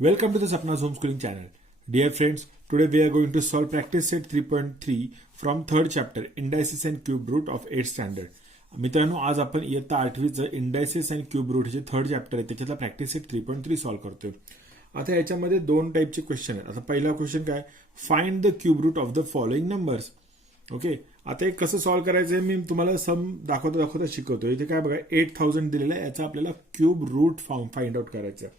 Welcome to the Sapna's Homeschooling channel. Dear friends, today we are going to solve practice set 3.3 from third chapter Indices and Cube Root of 8th standard. मित्रांनो आज आपण इयत्ता 8वीचं indices and cube route जे third chapter आहे त्याच्यातला practice set 3.3 solve करतोय. आता याच्यामध्ये दोन टाईपचे क्वेश्चन आहेत. आता पहिला क्वेश्चन काय, find the cube root of the following numbers. Okay, आता हे कसं सॉल्व्ह करायचं आहे मी तुम्हाला सम दाखवता शिकवतो. इथे काय बघा 8000 दिलेलं आहे, याचा आपल्याला क्यूब रूट फाइंड आउट करायचं आहे.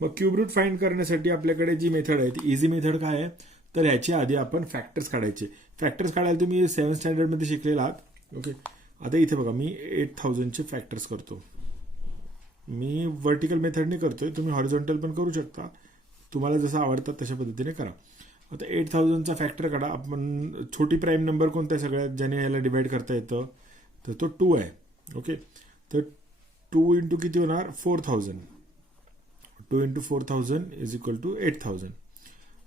मग क्यूब रूट फाइंड करण्यासाठी आपल्याकडे जी मेथड आहे ती इझी मेथड काय आहे, तर ह्याची आधी आपण फॅक्टर्स काढायचे. फॅक्टर्स काढायला तुम्ही 7th स्टँडर्डमध्ये शिकलेला आहात. ओके, आता इथे बघा मी 8000चे फॅक्टर्स करतो. मी व्हर्टिकल मेथडने करतोय, तुम्ही हॉरिझॉन्टल पण करू शकता, तुम्हाला जसं आवडतं तशा पद्धतीने करा. आता 8000चा फॅक्टर काढा. आपण छोटी प्राईम नंबर कोणता आहे सगळ्यात ज्याने याला डिवाइड करता येतं, तर तो 2 आहे. ओके, तर 2 इंटू किती होणार 4000. 2 into 4000 is equal to 8000.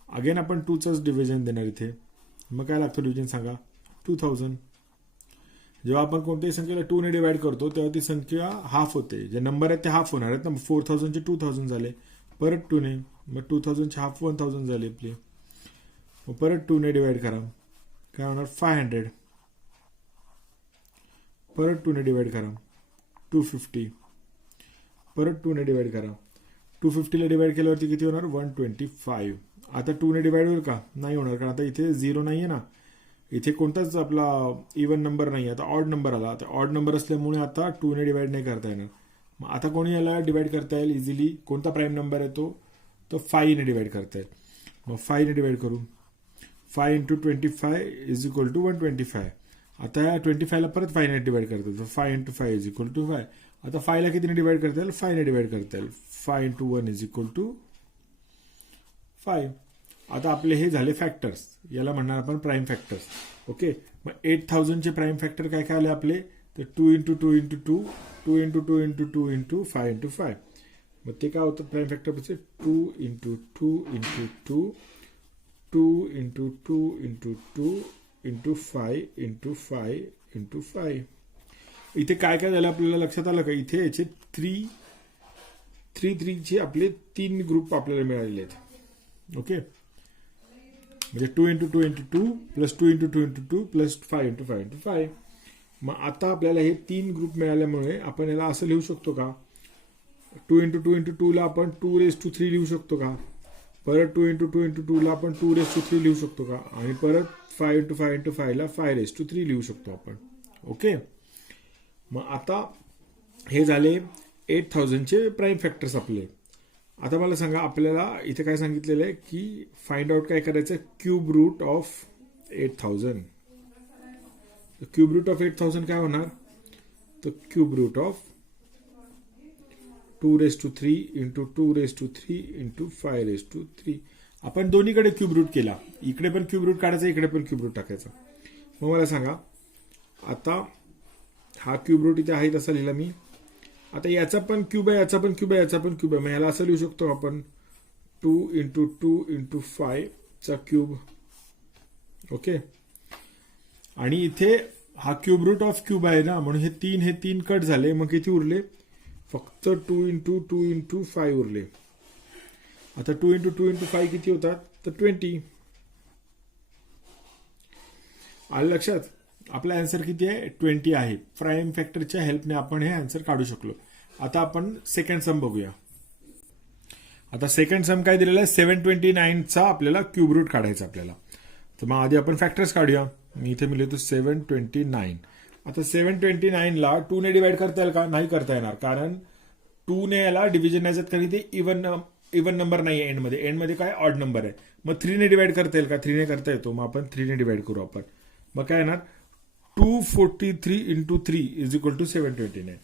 Again आपण 2चंच डिव्हिजन देणार इथे. मग काय लागतं डिव्हिजन सांगा, 2000. जेव्हा आपण कोणत्याही संख्येला 2 ने डिवाइड करतो तेव्हा ती संख्या हाफ होते. जे नंबर आहेत ते हाफ होणार आहेत ना. 4000चे 2000 झाले, परत 2 ने, मग 2000चे हाफ 1000 झाले आपले. मग परत 2 ने डिवाइड करा, काय होणार 500. परत 2 ने डिवाइड करा 250. परत 2 ने डिवाइड करा. 250ला डिवाइड केल्यावरती किती होणार 125. आता 2 ने डिवाइड होईल का, नाही होणार, कारण आता इथे 0 नाहीये ना, इथे कोणताच आपला इवन नंबर नाही, आता ऑड नंबर आला. आता ऑड नंबर असल्यामुळे आता 2 ने डिवाइड नाही करता येणार. मग आता कोणी याला डिवाइड करता येईल इझिली, कोणता प्राईम नंबर आहे तो 5 ने डिवाइड करता येईल. मग 5 ने डिवाइड करू, 5 इंटू 25 इज इक्वल टू 125. आता या 25ला परत 5 ने डिवाइड करता येईल, 5 इंटू 5 इज इक्वल टू 5. आता 5ला कितीने डिवाइड करता येईल, 5 ने डिवाइड करता येईल. 5 इंटू 1 इज इक्वल टू 5. आता आपले हे झाले फॅक्टर्स, याला म्हणणार आपण प्राईम फॅक्टर्स. ओके, मग 8000चे प्राईम फॅक्टर काय काय आले आपले, तर 2 into 2 into 2, 2 into 2 into 2 into 5 into 5. मग ते काय होतं prime factor, 2 into 2 into 2, 2 into 2 into 2 into 5 into 5 into 5. इथे काय काय झालं आपल्याला लक्षात आलं का, इथे याचे 3 आपले 3 ग्रुप आपल्याला मिळालेले आहेत. ओके, म्हणजे 2 into 2 into 2 plus 2 into 2 into 2 plus 5 into 5 into 5. मग आता आपल्याला हे 3 ग्रुप मिळाल्यामुळे आपण याला असं लिहू शकतो का, 2 इंटू 2 इंटू 2 ला आपण 2⁻³ लिहू शकतो का, परत 2 इंटू 2 इंटू 2 ला आपण 2⁻³ लिहू शकतो का, आणि परत 5 इंटू 5 इंटू 5 ला 5⁻³ लिहू शकतो आपण. ओके, मग आता हे झाले 8000चे प्राईम फॅक्टर्स आपले. आता मला सांगा, आपल्याला इथे काय सांगितलेलं आहे की फाइंड आउट काय करायचं, cube root of 8000. Cube root of 8000 काय होणार, तर cube root of 2⁻³ into 2⁻³ into 5⁻³. आपण दोन्हीकडे क्यूब रूट केला, इकडे पण क्यूब रूट काढायचा, इकडे पण क्यूब रूट टाकायचा. मग मला सांगा, आता हा क्यूब रूट इथे आहे तसा लिहिला मी. आता याचा पण क्यूब आहे, याचा पण क्यूब आहे, याचा पण क्यूब आहे. मग ह्याला असं लिहू शकतो आपण 2 इंटू 2 इंटू 5 चा क्यूब. ओके, आणि इथे हा क्यूब रूट ऑफ क्यूब आहे ना, म्हणून हे 3 कट झाले. मग किती उरले, फक्त 2 इंटू 2 इंटू 5 उरले. आता 2 इंटू 2 इंटू 5 किती होतात, तर 20. आलं लक्षात, आपला आन्सर किती आहे 20 आहे. प्राईम फॅक्टरच्या हेल्पने आपण हे आन्सर काढू शकलो. आता आपण सेकंड सम बघूया. आता सेकंड सम काय दिलेला आहे, 729चा आपल्याला क्यूब रूट काढायचा आपल्याला. तर मग आधी आपण फॅक्टर्स काढूया. मी इथे मी लिहितो 729. आता 729ला 2 ने डिवाइड करता येईल का, नाही करता येणार, कारण 2 ने याला डिव्हिजन नाही जात, कारण ते इवन नंबर नाही आहे एंडमध्ये काय ऑड नंबर आहे. मग 3 ने डिवाइड करता येईल का, 3 ने करता येतो. मग आपण 3 ने डिवाइड करू आपण. मग काय येणार 243 इंटू 3 इज इक्वल टू 729.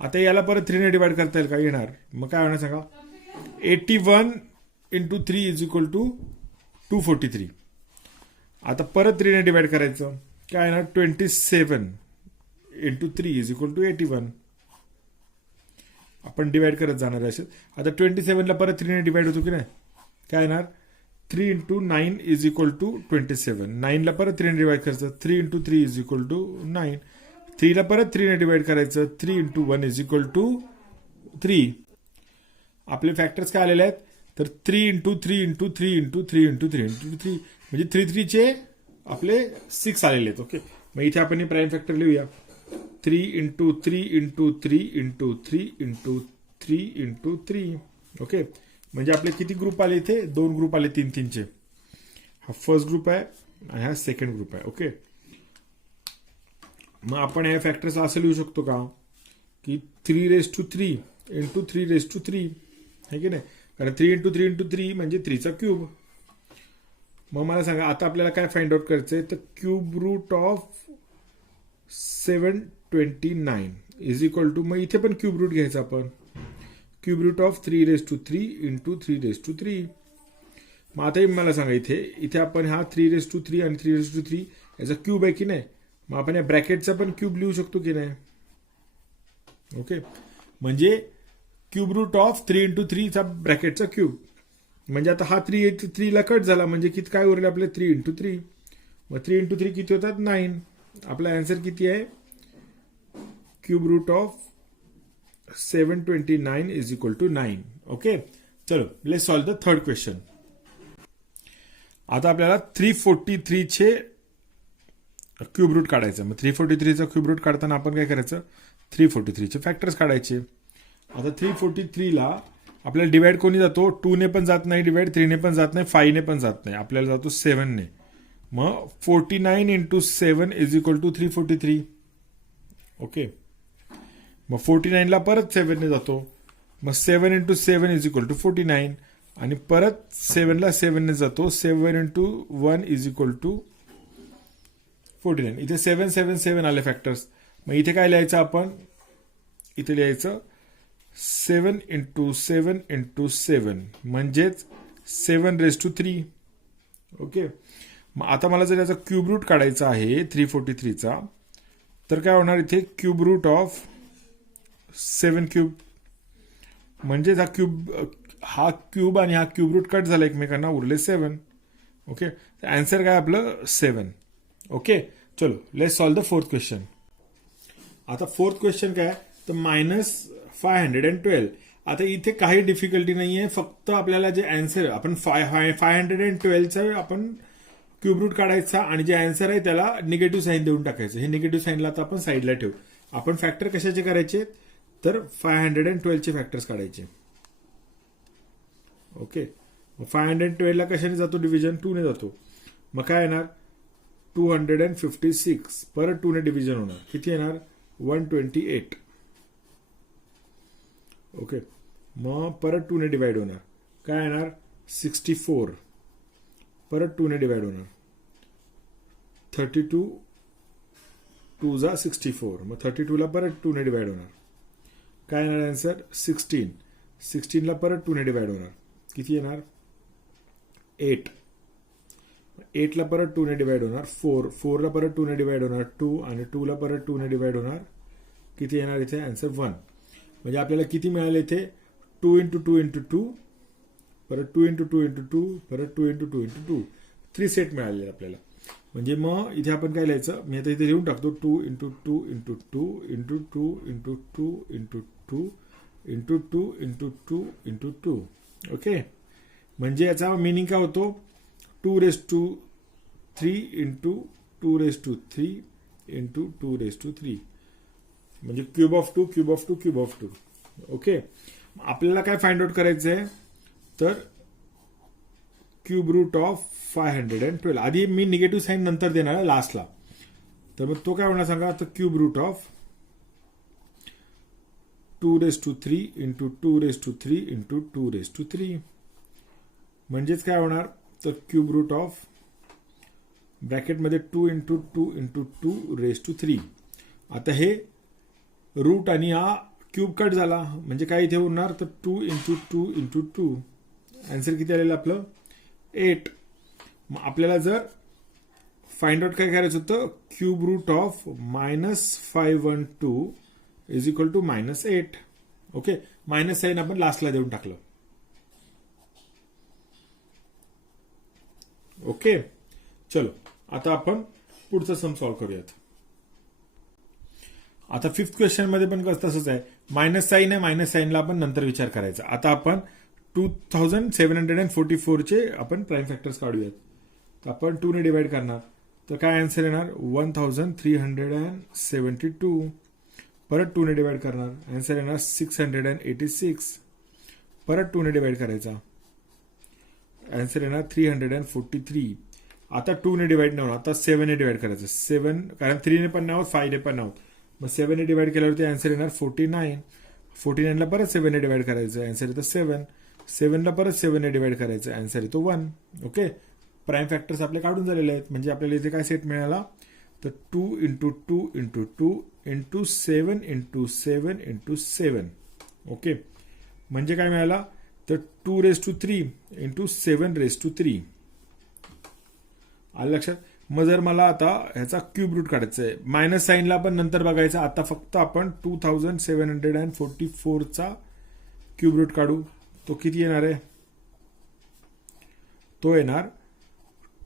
आता याला परत 3 ने डिवाइड करता येईल का, येणार. मग काय होणार सांगा, 81 इंटू 3 इज इक्वल टू 243. आता परत 3 ने डिवाइड करायचं, काय येणार 27 इंटू 3 इज इक्वल टू 81. आपण डिवाइड करत जाणार आहे असे. आता 27ला परत 3 ने डिवाइड होतो की नाही, काय येणार 3 इंटू 9 इज इक्वल टू 27. 9ला परत 3 ने डिवाइड करायचं, 3 इंटू 3 इज इक्वल टू 9. 3ला परत 3 ने डिवाइड करायचं, 3 इंटू 1 इज इक्वल टू 3. आपले फॅक्टर्स काय आलेले आहेत, तर 3 into 3 into 3 into 3 into 3 into 3 म्हणजे 3 आपले 6 आलेले आहेत. ओके, मग इथे आपण हे प्राईम फॅक्टर लिहूया. 3 into 3 into 3 into 3 into 3 into 3. Okay, म्हणजे आपले किती ग्रुप आले इथे? 2 ग्रुप आले 3-3चे. हा फर्स्ट ग्रुप आहे आणि हा सेकंड ग्रुप आहे. ओके, मग आपण या फॅक्टर्सला असं लिहू शकतो का की 3⁻³ इंटू 3⁻³ है की नाही? कारण 3 इंटू 3 इंटू 3 म्हणजे 3चा क्यूब. मग मला सांगा आता आपल्याला काय फाइंड आउट करायचंय? तर cube root of 729 is equal to, मग इथे पण क्यूब रूट घ्यायचा आपण. क्यूब रूट ऑफ 3⁻³ इंटू 3⁻³ मग आता मला सांगा इथे आपण हा 3⁻³ आणि 3⁻³ याचा क्यूब आहे की नाही? मग आपण या ब्रॅकेटचा पण क्यूब लिहू शकतो की नाही? ओके, म्हणजे क्यूब रूट ऑफ 3 इंटू 3 चा ब्रॅकेटचा क्यूब. म्हणजे आता हा 3 ला कट झाला म्हणजे किती काय उरले आपले? 3 इंटू 3. मग 3 इंटू 3 किती होतात? 9. आपला आन्सर किती आहे? Cube root of 729 is equal to 9. Okay, चलो let's solve the third question. आता आपल्याला 343 चे क्यूब रूट काढायचं. मग 343चा क्यूब रूट काढताना आपण काय करायचं? 343 चे फॅक्टर्स काढायचे. आता 343 ला आपल्याला डिवाइड कोणी जातो? 2 ने पण जात नाही डिवाइड, 3 ने पण जात नाही, 5 ने पण जात नाही, आपल्याला जातो 7 ने. मग 49 into 7 is equal to 343. Okay, मग 49 ला परत 7 ने जातो. मग 7 इंटू 7 इज इक्वल टू 49 आणि परत 7 ला 7 ने जातो. 7 इंटू 1 इज इक्वल टू 49. इथे 7 7 7 आले फॅक्टर्स. मग इथे काय लिहायचं आपण? इथे लिहायचं 7 इंटू 7 इंटू 7 म्हणजेच 7⁻³ ओके, मग आता मला जर याचा क्यूब रूट काढायचा आहे 343चा तर काय होणार? इथे क्यूब रूट ऑफ 7 क्यूब म्हणजेच हा क्यूब आणि हा क्यूब रूट कट झाला एकमेकांना, उरले 7. ओके, आन्सर काय आपलं? 7. ओके, चलो let's solve the fourth question. आता फोर्थ क्वेश्चन काय? तर -512. आता इथे काही डिफिकल्टी नाहीये, फक्त आपल्याला जे आन्सर आपण 512चा आपण क्यूब रूट काढायचा आणि जे आन्सर आहे त्याला निगेटिव्ह साईन देऊन टाकायचं. हे निगेटिव्ह साईनला आता आपण साईडला ठेवू. आपण फॅक्टर कशाचे करायचे? तर 512चे फॅक्टर्स काढायचे. ओके, 512ला कशाने जातो डिव्हिजन? 2 ने जातो. मग काय येणार? 256 परत 2 ने डिव्हिजन होणार. किती येणार? 128. ओके, मग परत 2 ने डिवाइड होणार. काय येणार? 64 परत 2 ने डिवाइड होणार. 32 2 जा 64. मग 32 ला परत 2 ने डिवाइड होणार. काय येणार आन्सर? 16. 16 ला परत 2 ने डिवाइड होणार. किती येणार? 8. 8 ला परत 2 ने डिवाइड होणार. 4 ला परत 2 ने डिवाइड होणार. 2 आणि 2 ला परत 2 ने डिवाइड होणार. किती येणार इथे? आन्सर 1. म्हणजे आपल्याला किती मिळाले इथे? 2 इंटू 2 इंटू 2 परत 2 इंटू 2 इंटू 2 परत 2 इंटू 2 इंटू 2 3 सेट मिळाले आपल्याला. म्हणजे मग इथे आपण काय लिहायचं? मी आता इथे लिहून टाकतो 2 into 2 into 2 into 2 into 2 into 2 into 2 into 2 into 2. Okay, म्हणजे याचा मिनिंग काय होतो? 2⁻³ इंटू 2⁻³ इंटू 2⁻³ म्हणजे cube of 2 cube of 2 cube of 2. Okay, आपल्याला काय फाइंड आउट करायचं आहे? तर क्यूब रूट ऑफ 512. आधी मी निगेटिव्ह साईन नंतर देणार आहे लास्टला. तर मग तो काय होणार सांगा? तर cube root of 2⁻³ into 2⁻³ into 2⁻³ म्हणजेच काय होणार? तर क्यूब रूट ऑफ ब्रॅकेटमध्ये 2 इंटू 2 इंटू 2⁻³. आता हे रूट आणि हा क्यूब कट झाला म्हणजे काय इथे होणार? तर 2 इंटू 2 इंटू 2. आन्सर किती आलेलं आपलं? 8. मग आपल्याला जर फाइंड आउट काय करायचं होतं? Cube root of -512 is equal to -8. Okay, minus sign आपण लास्टला देऊन टाकलं. ओके, चलो आता आपण पुढचा सम सॉल्व्ह करूयात. आता फिफ्थ क्वेश्चन मध्ये पण तसंच आहे. मायनस साईन आहे, मायनस साईनला आपण नंतर विचार करायचा. आता आपण 2744चे आपण प्राईम फॅक्टर्स काढूयात. तर आपण 2 ने डिवाइड करणार, तर काय आन्सर येणार 1372. परत 2 ने डिवाइड करणार, आन्सर येणार 686. परत 2 ने डिवाइड करायचा, आन्सर येणार 343. आता 2 ने डिवाइड नाही होणार, आता 7 ने डिवाइड करायचं. 7 कारण 3 ने पण नाही होत, 5 ने पण नाही होत, मग 7 ने डिवाइड केल्यावरती आन्सर येणार 49. 49ला परत 7 ने डिवाइड करायचं, आन्सर येतं 7. 7ला परत 7 ने डिवाइड करायचं, आन्सर येतो 1. ओके, प्राईम फॅक्टर्स आपले काढून झालेले आहेत. म्हणजे आपल्याला इथे काय सेट मिळाला, तर 2 into 2 into 2 into 7 into 7 into 7. Okay, म्हणजे काय मिळाला, तर 2⁻³ इंटू 7⁻³ आलं लक्षात. मग जर मला आता ह्याचा क्यूब रूट काढायचा आहे, मायनस साईनला आपण नंतर बघायचं, आता फक्त आपण 2744चा क्यूब रूट काढू. तो किती येणार आहे, तो येणार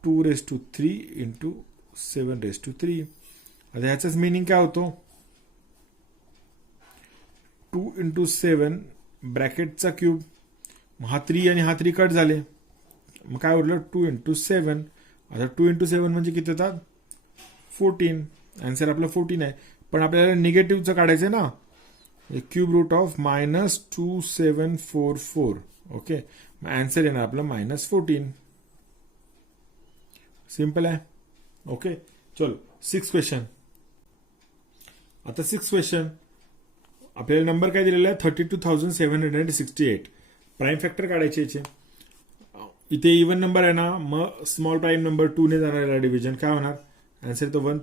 2⁻³ इंटू 7⁻³. आता ह्याचंच मिनिंग काय होतो, 2 इंटू 7 ब्रॅकेटचा क्यूब, हा 3 आणि हा 3 कट झाले, मग काय उरलं 2 इंटू 7. आता 2 इंटू 7 म्हणजे किती येतात 14. आन्सर आपला 14 आहे. पण आपल्याला निगेटिव्हचं काढायचं आहे ना, क्यूब रूट ऑफ -2744. ओके, मग आन्सर येणार आपलं -14. सिंपल आहे. ओके, चलो 6 क्वेश्चन. आता 6 क्वेश्चन आपल्याला नंबर काय दिलेला आहे 32,768. प्राईम फॅक्टर काढायचे याचे. इथे इव्हन नंबर आहे ना, मग स्मॉल प्राईम नंबर 2 ने जाणारा डिव्हिजन काय होणार, आन्सर येतो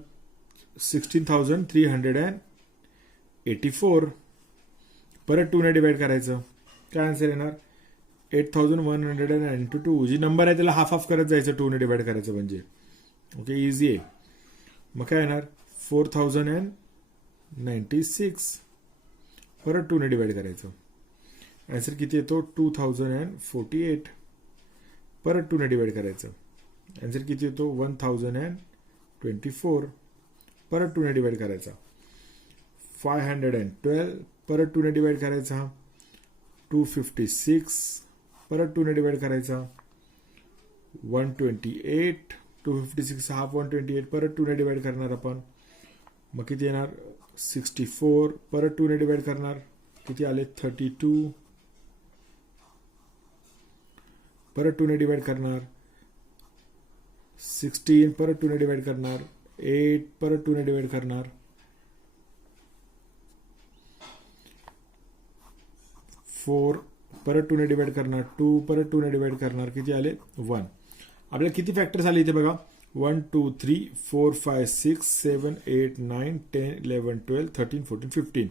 16,384. परत 2 ने डिवाइड करायचं, काय आन्सर येणार 8,192. जी नंबर आहे त्याला हाफ हाफ करत जायचं, 2 ने डिवाइड करायचं म्हणजे. ओके, इझी आहे. मग काय येणार 4,096. परत 2 ने डिवाइड करायचं, आन्सर किती येतो 2,048. परत 2 ने डिवाइड करायचं, आन्सर किती येतो 1,024. परत 2 ने डिवाइड करायचा 512. परत 2 ने डिवाइड करायचा 256. परत 2 ने डिवाइड करायचा 128. 256 हाफ 128. परत 2 ने डिवाइड करणार आपण, मग किती येणार 64. परत 2 ने डिवाइड करणार, किती आले 32. परत 2 ने डिवाइड करणार 16. परत 2 ने डिवाइड करणार 8. परत 2 ने डिवाइड करणार 4. परत 2 ने डिवाइड करणार 2. परत 2 ने डिवाइड करणार, किती आले 1. आपल्याला किती फॅक्टर्स आले इथे बघा 1 2 3 4 5 6 7 8 9 10 11 12 13 14 15.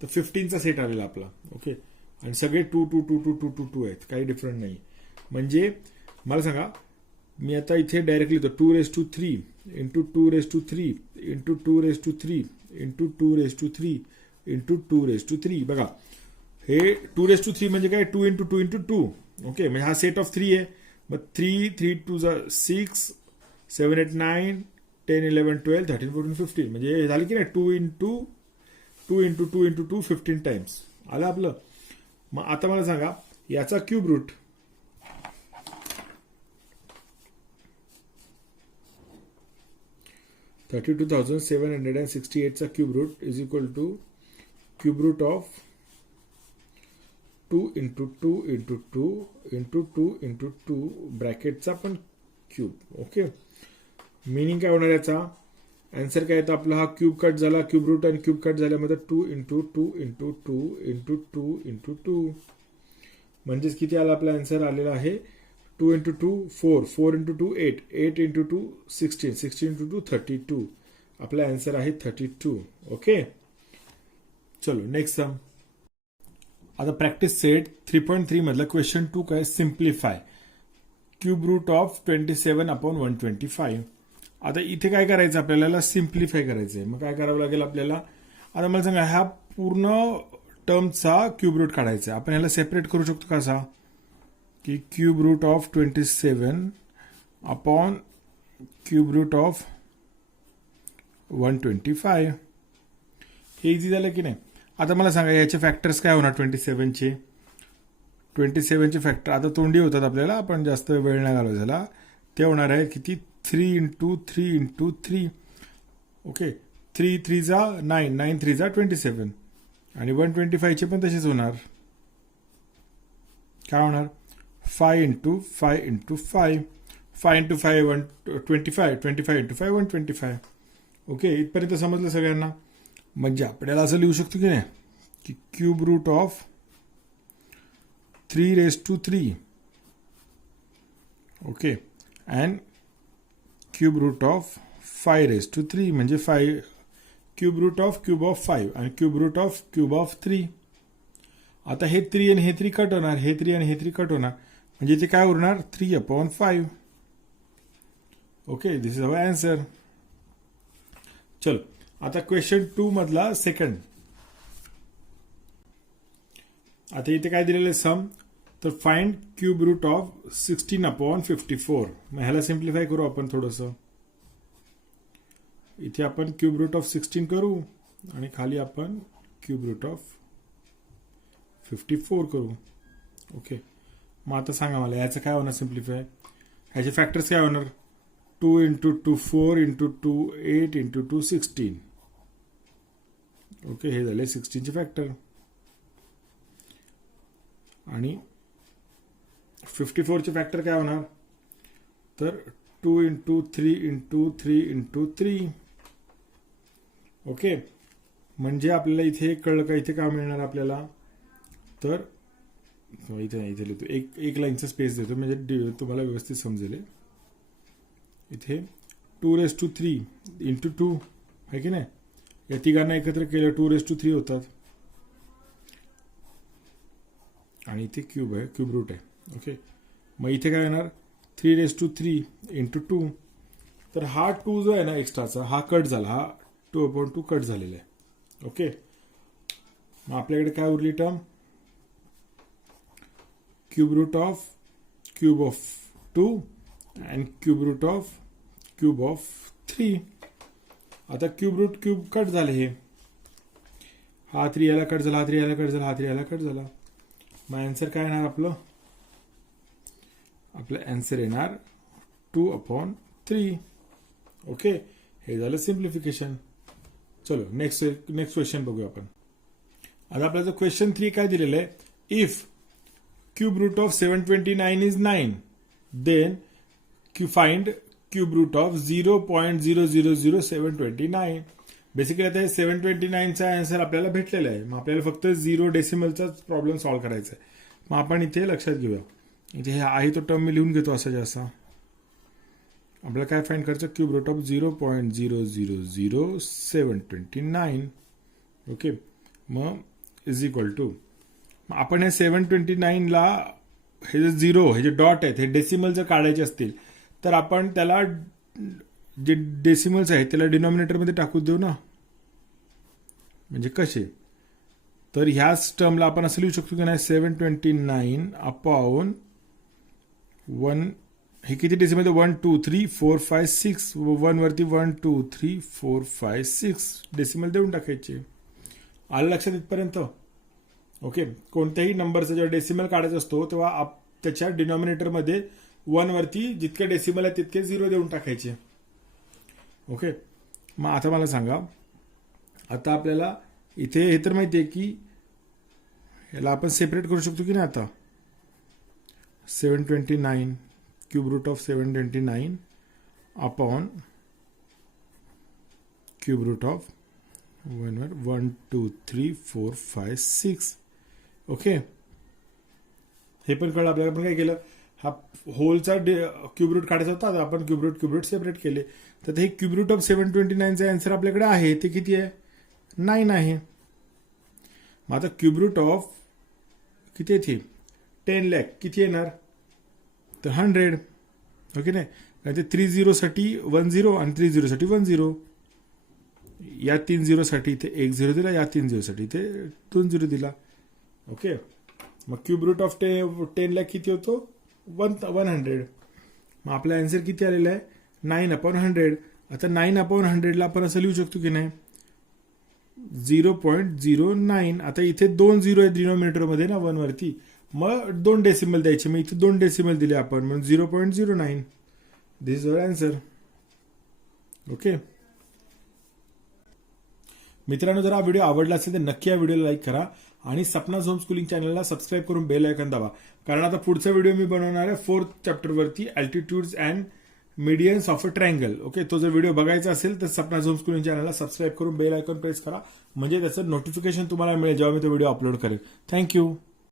तर 15चा सेट आलेला आपला. ओके, आणि सगळे 2 2 2 2 2 2 2 आहेत, काही डिफरंट नाही. म्हणजे मला सांगा, मी आता इथे डायरेक्टली लिहितो 2⁻³ इंटू 2⁻³ इंटू 2⁻³ इंटू 2⁻³ इंटू 2⁻3. बघा, हे 2⁻³ म्हणजे काय 2 इंटू 2 इंटू 2. ओके, म्हणजे हा सेट ऑफ 3 आहे. मग 3 3 2 6 7 8 9 10 11 12 13 14 15. म्हणजे हे झालं की नाही 2 इंटू 2 इंटू 2 इंटू 2 15 टाइम्स आलं आपलं. मग आता मला सांगा याचा क्यूब रूट, $32,768चा cube root is equal to cube root of 2 into 2 into 2 into 2 into 2 ब्रॅकेटचा पण क्यूब. ओके, मिनिंग काय होणार याचा, आन्सर काय येतं आपला, हा क्यूब कट झाला, क्यूब रूट आणि क्यूब कट झाल्यामध्ये 2 इंटू 2 इंटू 2 इंटू 2 इंटू 2. म्हणजेच किती आला आपला आन्सर आलेला आहे 2 इंटू 2 4 4 इंटू 2 8 8 इंटू 2 16 16 इंटू 2 32. आपला आन्सर आहे 32. ओके, चलो नेक्स्ट सम. आता प्रॅक्टिस सेट 3.3 मधला क्वेश्चन 2 काय, सिम्प्लिफाय क्यूब रूट ऑफ 27/125. आता इथे काय करायचं आपल्याला, सिम्प्लिफाय करायचंय. मग काय करावं लागेल आपल्याला, आता मला सांगा ह्या पूर्ण टर्मचा क्यूब रूट काढायचा आहे. आपण ह्याला सेपरेट करू शकतो कसा, की cube root of 27 upon cube root of 125. हे इझी झालं की नाही. आता मला सांगा याचे फॅक्टर्स काय होणार 27चे, 27चे फॅक्टर आता तोंडी होतात आपल्याला, आपण जास्त वेळ नाही घालवू झाला. ते होणार आहे किती 3 × 3 × 3. ओके 3 3 जा 9, 9 3 जा 27 आणि 125चे पण तसेच होणार. काय होणार 5 × 5 × 5, 5 × 5 125, 25 × 5 125. ओके इथपर्यंत समजलं सगळ्यांना. म्हणजे आपल्याला असं लिहू शकतो की नाही की cube root of 3⁻³ okay and cube root of 5⁻³ म्हणजे 5 cube root of cube of 5 आणि cube root of cube of 3. आता हे 3 आणि हे 3 कट होणार, हे 3 आणि हे 3 कट होणार, म्हणजे इथे काय उरणार 3/5. Okay this is our answer. चलो आता क्वेश्चन 2 मधला सेकंड. आता इथे काय दिलेलं आहे सम, तर फाइंड क्यूब रूट ऑफ 16/54. मग ह्याला सिम्प्लिफाय करू आपण थोडंसं. इथे आपण क्यूब रूट ऑफ 16 करू आणि खाली आपण क्यूब रूट ऑफ 54 करू. ओके मग आता सांगा मला याचं काय होणार सिम्प्लिफाय. ह्याचे फॅक्टर्स काय होणार 2 × 2 4 × 2 8 × 2 16. ओके हे झाले 16चे फॅक्टर आणि 54चे फॅक्टर काय होणार तर 2 × 3 × 3 × 3. ओके म्हणजे आपल्याला इथे कळलं का इथे काय मिळणार आपल्याला, तर इथे लिहितो एक लाईनचा स्पेस देतो म्हणजे तुम्हाला व्यवस्थित समजेल. इथे 2⁻³ × 2 आहे की नाही, या तिघांना एकत्र केलं 2⁻³ होतात आणि इथे क्यूब आहे, क्यूब रूट आहे. ओके मग इथे काय येणार 3⁻³ × 2. तर हा 2 जो आहे ना एक्स्ट्राचा हा कट झाला, हा 2/2 कट झालेला आहे. ओके मग आपल्याकडे काय उरली term cube root of cube of 2 and cube root of cube of 3. आता क्यूब रूट क्यूब कट झाले, हे हा 3 याला कट झाला, हा 3 याला कट झाला, हा 3 याला कट झाला. मग आन्सर काय येणार आपलं आन्सर येणार 2/3. ओके हे झालं सिम्प्लिफिकेशन. चलो नेक्स्ट क्वेश्चन बघूया आपण. आता आपल्याला क्वेश्चन 3 काय दिलेलं आहे, if cube root of 729 is 9 then find cube root of 0.000729. Basically आता हे 729चा आन्सर आपल्याला भेटलेला आहे. मग आपल्याला फक्त 0 डेसिमलचाच प्रॉब्लेम सॉल्व्ह करायचा आहे. मग आपण इथे लक्षात घेऊया, इथे हे आहे तो टर्म मी लिहून घेतो असा जास्त. आपल्याला काय फाइंड करायचं क्यूब रूट ऑफ 0.000729. ओके मग इज इक्वल टू आपण हे 729ला हे जे 0 हे जे डॉट आहेत हे डेसिमल जर काढायचे असतील तर आपण त्याला जे डेसिमल्स आहेत त्याला डिनॉमिनेटरमध्ये टाकू देऊ ना. म्हणजे कसे, तर ह्याच टर्मला आपण असं लिहू शकतो की नाही 729/1. हे किती डेसिमल 1 2 3 4 5 6 1 वरती 1 2 3 4 5 6 डेसिमल देऊन टाकायचे. आलं लक्षात इथपर्यंत. ओके कोणत्याही नंबरचा जेव्हा डेसिमल काढायचा असतो तेव्हा त्याच्या डिनॉमिनेटरमध्ये 1 वरती जितके डेसिमल आहे तितके 0 देऊन टाकायचे. ओके मग आता मला सांगा, आता आपल्याला इथे हे तर माहिती आहे की याला आपण सेपरेट करू शकतो की नाही. आता 729 cube root of 729 upon cube root of 1 2 3 4 5 6. Okay हे पण कळलं आपल्याला. आपण काय केलं, हा होलचा क्यूब रूट काढायचा होता, आता आपण क्यूब रूट सेपरेट केले. तर हे क्यूब रूट ऑफ 729चा आन्सर आपल्याकडे आहे ते किती आहे 9 आहे. मग आता क्यूब रूट ऑफ किती आहे 10 लाख किती येणार तर 100. ओके नाही, ते 30 साठी 10 आणि 30 साठी 10. या 3 0 साठी इथे 1 0 दिला, या 3 0 साठी इथे 2 0 दिला. ओके मग क्यूब रूट ऑफ 10 लाख किती होतो 100. मग आपला आन्सर किती आलेला आहे 9/100. आता 9/100ला आपण असं लिहू शकतो की नाही 0.09. आता इथे 2 0 आहेत डिनॉमिनेटरमध्ये ना 1 वरती, मग 2 डेसिमल द्यायचे. मग इथे 2 डेसिमल दिले आपण म्हणून 0.09. दिस इज अवर आन्सर. ओके मित्रांनो, जर हा व्हिडिओ आवडला असेल तर नक्की या व्हिडिओला लाईक करा आणि सपनाज होम स्कूलिंग चॅनलला सबस्क्राईब करून बेल आयकॉन दाबा. कारण आता पुढचा व्हिडिओ मी बनवणार आहे 4th चॅप्टरवरती, altitudes and medians of a triangle. Okay, तो जर व्हिडिओ बघायचा असेल तर सपनाज होम स्कूलिंग चॅनलला सबस्क्राईब करून बेल आयकॉन प्रेस करा, म्हणजे त्याचं नोटिफिकेशन तुम्हाला मिळेल जेव्हा मी तो व्हिडिओ अपलोड करेल. थँक्यू.